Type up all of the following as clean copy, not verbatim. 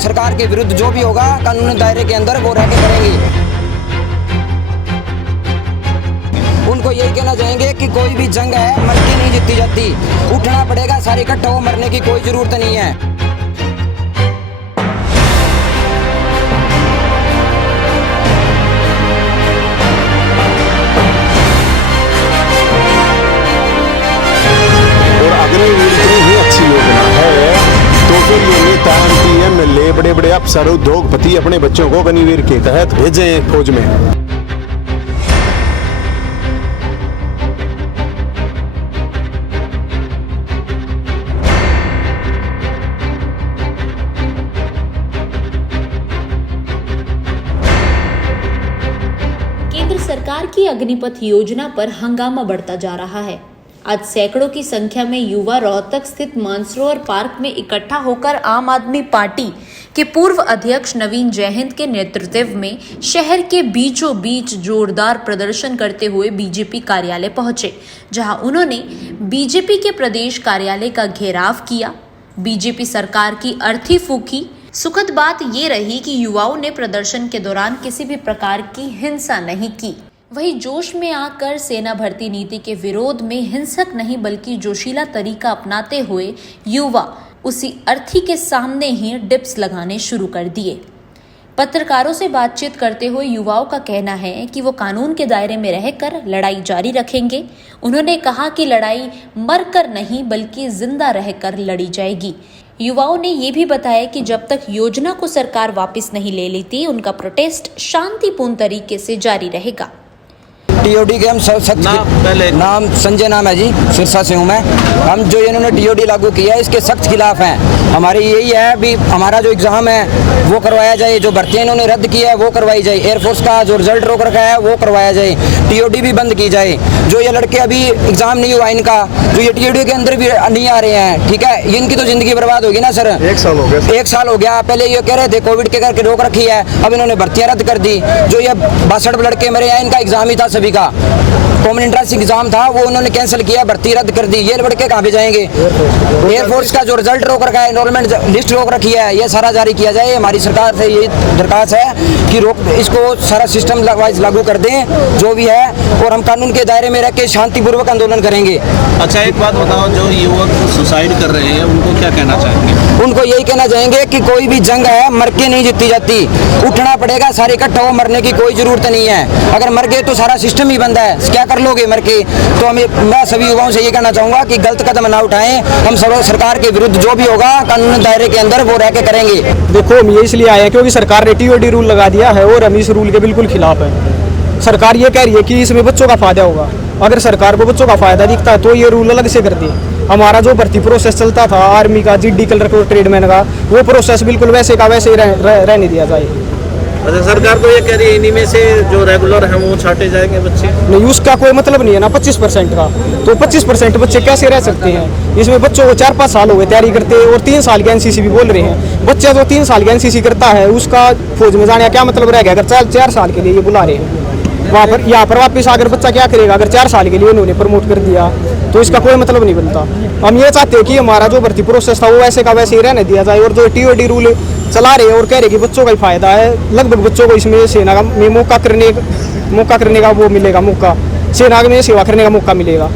सरकार के विरुद्ध जो भी होगा कानूनी दायरे के अंदर वो रह के करेंगे। उनको यही कहना चाहेंगे कि कोई भी जंग है मर के नहीं जीती जाती, उठना पड़ेगा, सारे इकट्ठा हो, मरने की कोई जरूरत नहीं है। तो फिर ये नेता एमपी एमएलए बड़े बड़े अफसर उद्योगपति अपने बच्चों को अग्निवीर के तहत भेजे फौज में। केंद्र सरकार की अग्निपथ योजना पर हंगामा बढ़ता जा रहा है। आज सैकड़ों की संख्या में युवा रोहतक स्थित मानसरोवर पार्क में इकट्ठा होकर आम आदमी पार्टी के पूर्व अध्यक्ष नवीन जयहिंद के नेतृत्व में शहर के बीचों बीच जोरदार प्रदर्शन करते हुए बीजेपी कार्यालय पहुंचे, जहां उन्होंने बीजेपी के प्रदेश कार्यालय का घेराव किया, बीजेपी सरकार की अर्थी फूकी। सुखद बात ये रही कि युवाओं ने प्रदर्शन के दौरान किसी भी प्रकार की हिंसा नहीं की। वही जोश में आकर सेना भर्ती नीति के विरोध में हिंसक नहीं बल्कि जोशीला तरीका अपनाते हुए युवा उसी अर्थी के सामने ही डिप्स लगाने शुरू कर दिए। पत्रकारों से बातचीत करते हुए युवाओं का कहना है कि वो कानून के दायरे में रहकर लड़ाई जारी रखेंगे। उन्होंने कहा कि लड़ाई मरकर नहीं बल्कि जिंदा रहकर लड़ी जाएगी। युवाओं ने ये भी बताया कि जब तक योजना को सरकार वापस नहीं ले लेती, उनका प्रोटेस्ट शांतिपूर्ण तरीके से जारी रहेगा। टीओडी के हम नाम संजय नाम है जी, सिरसा से हूँ मैं। हम जो इन्होंने टीओडी लागू किया है इसके सख्त खिलाफ हैं। हमारी यही है भी हमारा जो एग्जाम है वो करवाया जाए, जो भर्तियाँ इन्होंने रद्द किया है वो करवाई जाए, एयरफोर्स का जो रिजल्ट रोक रखा है वो करवाया जाए, टीओडी भी बंद की जाए। जो ये लड़के अभी एग्जाम नहीं हुआ इनका, जो ये टीओडी के अंदर भी नहीं आ रहे हैं, ठीक है, इनकी तो जिंदगी बर्बाद होगी ना सर। 1 साल हो गया। 1 साल हो गया। पहले ये कह रहे थे कोविड के करके रोक रखी है, अब इन्होंने भर्तियाँ रद्द कर दी। जो ये 62 लड़के मरे हैं इनका एग्जाम ही था, सभी का कॉमन एंट्रेंस एग्जाम था, वो उन्होंने कैंसिल किया, भर्ती रद्द कर दी। ये लड़के कहाँ पे जाएंगे? एयरफोर्स का जो रिजल्ट रोक रखा है, एनरोलमेंट लिस्ट रोक रखी है, ये सारा जारी किया जाए। हमारी सरकार से ये दरखास्त है कि रोक इसको सारा सिस्टम वाइज लागू कर दें जो भी है, और हम कानून के दायरे में रह के शांतिपूर्वक आंदोलन करेंगे। अच्छा, एक बात बताओ, जो युवक सुसाइड कर रहे हैं उनको क्या कहना चाहेंगे? उनको यही कहना चाहेंगे कि कोई भी जंग है मर के नहीं जीती जाती, उठना पड़ेगा, सारे इकट्ठा हो, मरने की कोई जरूरत नहीं है। अगर मर गए तो सारा सिस्टम ही बंद है, क्या कर लोगे मर के? तो मैं सभी युवाओं से ये कहना चाहूंगा कि गलत कदम ना उठाएं। हम सरकार के विरुद्ध जो भी होगा कानूनी दायरे के अंदर वो रह के करेंगे। देखो, हम ये इसलिए आए हैं क्योंकि सरकार ने टीओडी रूल लगा दिया है और हम इस रूल के बिल्कुल खिलाफ है। सरकार ये कह रही है कि इसमें बच्चों का फायदा होगा। अगर सरकार को बच्चों का फायदा दिखता है तो ये रूल अलग से कर दिए। हमारा जो भर्ती प्रोसेस चलता था आर्मी का, जीडी क्लर्क और ट्रेडमैन का, वो प्रोसेस बिल्कुल वैसे का वैसे ही रहने दिया जाए। अच्छा, सरकार तो ये कह रही है इन्हीं में से जो रेगुलर हैं वो छांटे जाएंगे बच्चे। नहीं, उसका कोई मतलब नहीं है ना 25% का। तो 25% बच्चे कैसे रह सकते हैं? इसमें बच्चों को 4-5 साल हो गए तैयारी करते, और 3 साल की एनसीसी भी बोल रहे हैं। बच्चा जो 3 साल की एनसीसी करता है उसका फौज में जाने का क्या मतलब रह गया? अगर 4 साल के लिए ये बुला रहे हैं वहाँ पर, यहाँ पर वापिस आकर बच्चा क्या करेगा? अगर 4 साल के लिए उन्होंने प्रमोट कर दिया तो इसका कोई मतलब नहीं बनता। हम ये चाहते हैं कि हमारा जो भर्ती प्रोसेस था वो वैसे का वैसे ही रहने दिया जाए। और जो टीओडी रूल चला रहे हैं और कह रहे कि बच्चों का ही फायदा है, लगभग बच्चों को इसमें सेना में मौका करने का वो मिलेगा, मौका सेना में सेवा करने का मौका मिलेगा।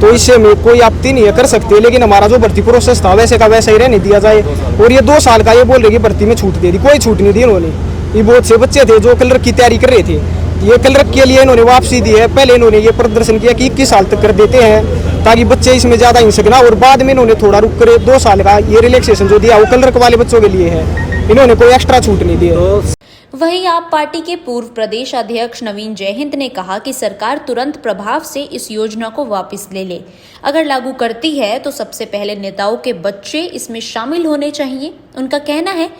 तो इससे में कोई आपत्ति नहीं है, कर सकते हैं, लेकिन हमारा जो भर्ती प्रोसेस था वैसे का वैसा ही रहने दिया जाए। और ये 2 साल का ये बोल रहे कि भर्ती में छूट दे दी, कोई छूट नहीं दी इन्होंने। ये बहुत से बच्चे थे जो क्लर्क की तैयारी कर रहे थे, ये क्लर्क के लिए इन्होंने वापसी दी है। पहले इन्होंने ये प्रदर्शन किया कि 21 साल तक कर देते हैं ताकि बच्चे इसमें ज़्यादा हिंसक ना, और बाद में इन्होंने थोड़ा रुक कर 2 साल का ये रिलैक्सेशन जो दिया वो क्लर्क वाले बच्चों के लिए है, इन्होंने कोई एक्स्ट्रा छूट नहीं दी है। वहीं आप पार्टी के पूर्व प्रदेश अध्यक्ष नवीन जयहिंद ने कहा कि सरकार तुरंत प्रभाव से इस योजना को वापस ले ले। अगर लागू करती है तो सबसे पहले नेताओं के बच्चे इसमें शामिल होने चाहिए। उनका कहना है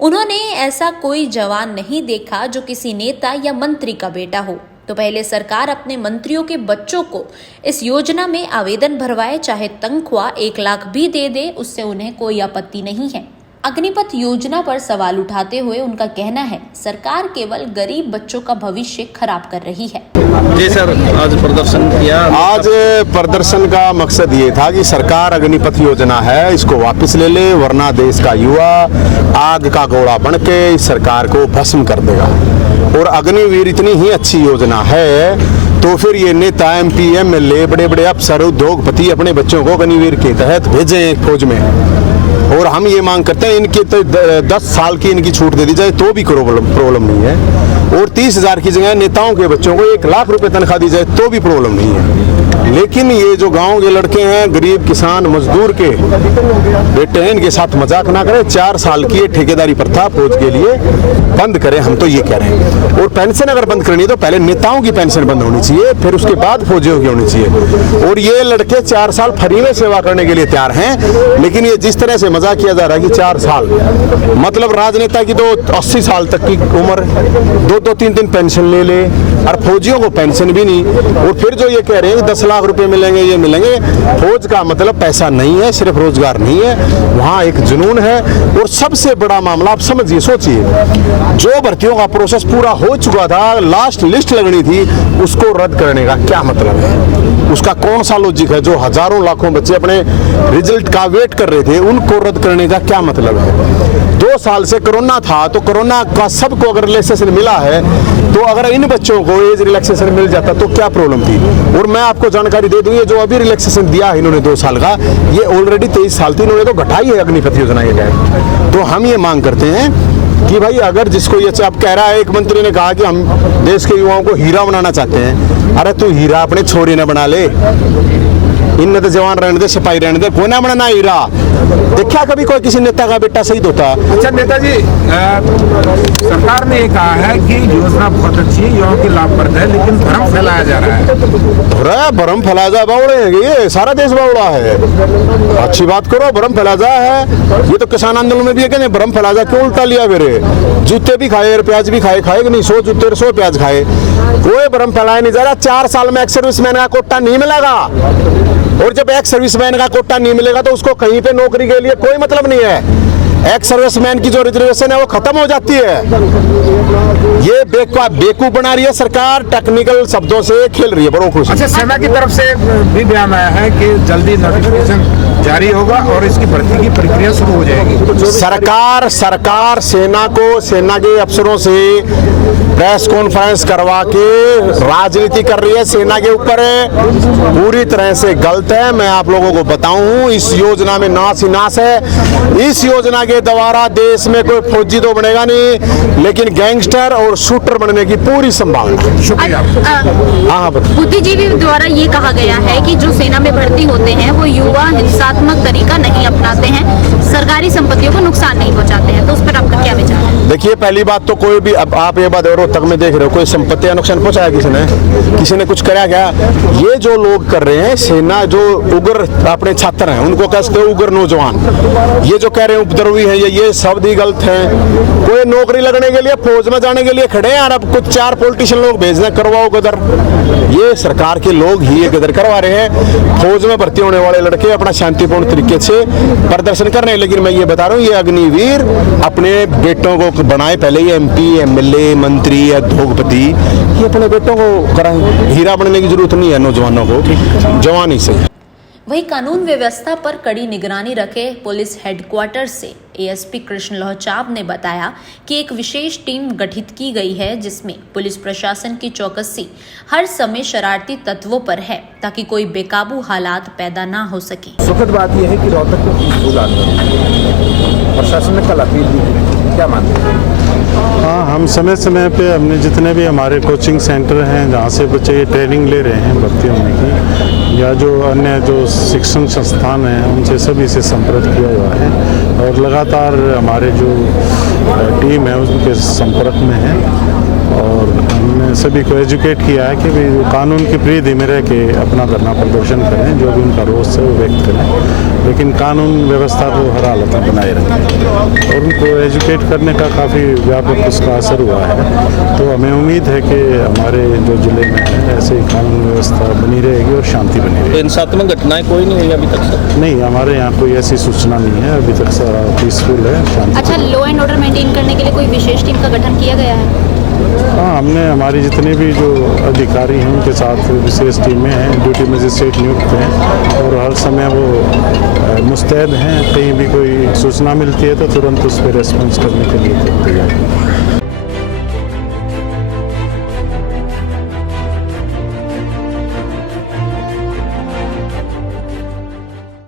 उन्होंने ऐसा कोई जवान नहीं देखा जो किसी नेता या मंत्री का बेटा हो, तो पहले सरकार अपने मंत्रियों के बच्चों को इस योजना में आवेदन भरवाए, चाहे तनख्वाह 1 लाख भी दे दे, उससे उन्हें कोई आपत्ति नहीं है। अग्निपथ योजना पर सवाल उठाते हुए उनका कहना है, सरकार केवल गरीब बच्चों का भविष्य खराब कर रही है। जी सर, आज प्रदर्शन किया। आज प्रदर्शन का मकसद ये था कि सरकार अग्निपथ योजना है, इसको वापस ले ले, वरना देश का युवा आग का गोला बन के इस सरकार को भस्म कर देगा। और अग्निवीर इतनी ही अच्छी योजना है तो फिर ये नेता MP MLA बड़े बड़े अफसर उद्योगपति अपने बच्चों को अग्निवीर के तहत भेजें फौज में। और हम ये मांग करते हैं इनके तो 10 साल की इनकी छूट दे दी जाए तो भी प्रॉब्लम नहीं है। और 30,000 की जगह नेताओं के बच्चों को 1 लाख रुपए तनख्वाह दी जाए तो भी प्रॉब्लम नहीं है। लेकिन ये जो गांव के लड़के हैं, गरीब किसान मजदूर के बेटे हैं, इनके साथ मजाक ना करें। 4 साल की ये ठेकेदारी प्रथा फौज के लिए बंद करें, हम तो ये कह रहे हैं। और पेंशन अगर बंद करनी है तो पहले नेताओं की पेंशन बंद होनी चाहिए, फिर उसके बाद फौजियों की होनी चाहिए। और ये लड़के 4 साल फ्री में सेवा करने के लिए तैयार हैं, लेकिन ये जिस तरह से मजाक किया जा रहा है कि 4 साल मतलब राजनेता की तो 80 साल तक की उम्र, 2-2, 3-3 पेंशन ले ले, और फौजियों को पेंशन भी नहीं। और फिर जो ये कह रहे हैं कि 10 लाख रुपए मिलेंगे, ये मिलेंगे, फौज का मतलब पैसा नहीं है, सिर्फ रोजगार नहीं है, वहाँ एक जुनून है। और सबसे बड़ा मामला आप समझिए, सोचिए, जो भर्तियों का प्रोसेस पूरा हो चुका था, लास्ट लिस्ट लगनी थी, उसको रद्द करने का क्या मतलब है? उसका कौन सा लॉजिक है? जो हजारों लाखों बच्चे अपने रिजल्ट का वेट कर रहे थे, उनको रद्द करने का क्या मतलब है? 2 साल से कोरोना था, तो कोरोना का सबको अगर रिलैक्सेशन मिला है, तो अगर इन बच्चों को एज रिलैक्सेशन मिल जाता तो क्या प्रॉब्लम थी? और मैं आपको जानकारी दे दूं, ये जो अभी रिलैक्सेशन दिया है इन्होंने 2 साल का, ये ऑलरेडी 23 साल थी, इन्होंने तो घटाई है अग्निपथ योजना के तहत। तो हम ये मांग करते हैं कि भाई अगर जिसको ये अब कह रहा है, एक मंत्री ने कहा कि हम देश के युवाओं को हीरा बनाना चाहते हैं। अरे तू हीरा अपने छोरी ने बना ले, इन तो जवान रहने दे, सिपाही रहने दे, कोई ना बनाना हीरा। देखा कभी कोई किसी नेता का बेटा शहीद होता? अच्छा नेताजी, सरकार ने ये कहा है कि योजना बहुत अच्छी है, युवाओं के लाभप्रद है, लेकिन भ्रम फैलाया जा रहा है। भ्रम फैलाया जा, बावड़े हैं ये, सारा देश बावड़ा है। अच्छी बात करो, भ्रम फैला जा है। ये तो किसान आंदोलन में भी है कि भ्रम फैला जा, क्यों उल्टा लिया मेरे? जूते भी खाए और प्याज भी खाए कि नहीं? 100 जूते और 100 प्याज खाए, कोई भ्रम फैलाया नहीं जा रहा। 4 साल में एक्स सर्विसमैन का कोटा नहीं मिलेगा, और जब एक्स सर्विसमैन का कोटा नहीं मिलेगा तो उसको कहीं पे नौकरी के लिए कोई मतलब नहीं है। एक्स सर्विसमैन की जो रिजर्वेशन है वो खत्म हो जाती है। ये बेवकूफ बना रही है सरकार, टेक्निकल शब्दों से खेल रही है, बड़ों खुश। अच्छा, सेना की तरफ से भी बयान आया है कि जल्दी नोटिफिकेशन जारी होगा और इसकी भर्ती की प्रक्रिया शुरू हो जाएगी। सरकार सेना को, सेना के अफसरों से प्रेस कॉन्फ्रेंस करवा के राजनीति कर रही है, सेना के ऊपर पूरी तरह से गलत है। मैं आप लोगों को बताऊं, इस योजना में नाश ही नाश है। इस योजना के द्वारा देश में कोई फौजी तो बनेगा नहीं, लेकिन गैंगस्टर और शूटर बनने की पूरी संभावना। शुक्रिया। हाँ, बुद्धिजीवी द्वारा ये कहा गया है कि जो सेना में भर्ती होते हैं वो युवा हिंसात्मक तरीका नहीं अपनाते हैं, सरकारी संपत्तियों को नुकसान नहीं पहुंचाते हैं, तो उस पर आपका क्या विचार है? देखिए, पहली बात तो कोई भी, अब आप ये बात रोहतक में देख रहे हो, कोई संपत्ति का नुकसान पहुंचाया किसी ने कुछ करा क्या? ये जो लोग कर रहे हैं, सेना जो उग्र अपने छात्र हैं उनको कहते हैं उग्र नौजवान, ये जो कह रहे हैं उपद्रवी है, ये शब्द ही गलत है। कोई नौकरी लगने के लिए, फौज में जाने के लिए खड़े हैं, और अब कुछ 4 पॉलिटिशियन लोग भेजना करवाओ गदर। ये सरकार के लोग ही ये गदर करवा रहे हैं। फौज में भर्ती होने वाले लड़के अपना शांतिपूर्ण तरीके से प्रदर्शन कर रहे हैं, लेकिन मैं ये बता रहा हूँ, ये अग्निवीर अपने बेटों को बनाए, पहले ये MP MLA मंत्री या उद्योगपति, ये अपने बेटों को कराएं। हीरा बनने की जरूरत नहीं है नौजवानों को, जवानी से। वहीं कानून व्यवस्था पर कड़ी निगरानी रखे पुलिस हेडक्वार्टर से ASP कृष्ण लोहचाब ने बताया कि एक विशेष टीम गठित की गई है, जिसमें पुलिस प्रशासन की चौकसी हर समय शरारती तत्वों पर है, ताकि कोई बेकाबू हालात पैदा ना हो सके। सुखद बात यह है कि रोहतक को पीसफुल प्रशासन ने कल अपील की, क्या मानते हैं? हाँ, हम समय समय पे हमने जितने भी हमारे कोचिंग सेंटर हैं जहाँ से बच्चे ये ट्रेनिंग ले रहे हैं भर्ती होने की, या जो अन्य जो शिक्षण संस्थान हैं, उनसे सभी से संपर्क किया हुआ है, और लगातार हमारे जो टीम है उनके संपर्क में है। और हमने सभी को एजुकेट किया है कि भी कानून की परिधि में रह के अपना धरना प्रदर्शन करें, जो भी उनका रोष है वो व्यक्त करें, लेकिन कानून व्यवस्था को हर हालत में बनाए रखें। और उनको एजुकेट करने का काफ़ी व्यापक उसका असर हुआ है। तो हमें उम्मीद है कि हमारे जो ज़िले में है ऐसे ही कानून व्यवस्था बनी रहेगी और शांति बनी रहेगी। तो हिंसात्मक घटनाएं कोई नहीं हुई अभी तक सर? नहीं, हमारे यहाँ कोई ऐसी सूचना नहीं है, अभी तक सारा पीसफुल है, शांति। अच्छा, लॉ एंड ऑर्डर मेंटेन करने के लिए कोई विशेष टीम का गठन किया गया है? हाँ, हमने हमारी जितने भी जो अधिकारी हैं उनके साथ विशेष टीमें हैं, ड्यूटी मजिस्ट्रेट नियुक्त हैं और हर समय वो मुस्तैद हैं। कहीं भी कोई सूचना मिलती है तो तुरंत उस पर रेस्पॉन्स करने के लिए तैयार हैं।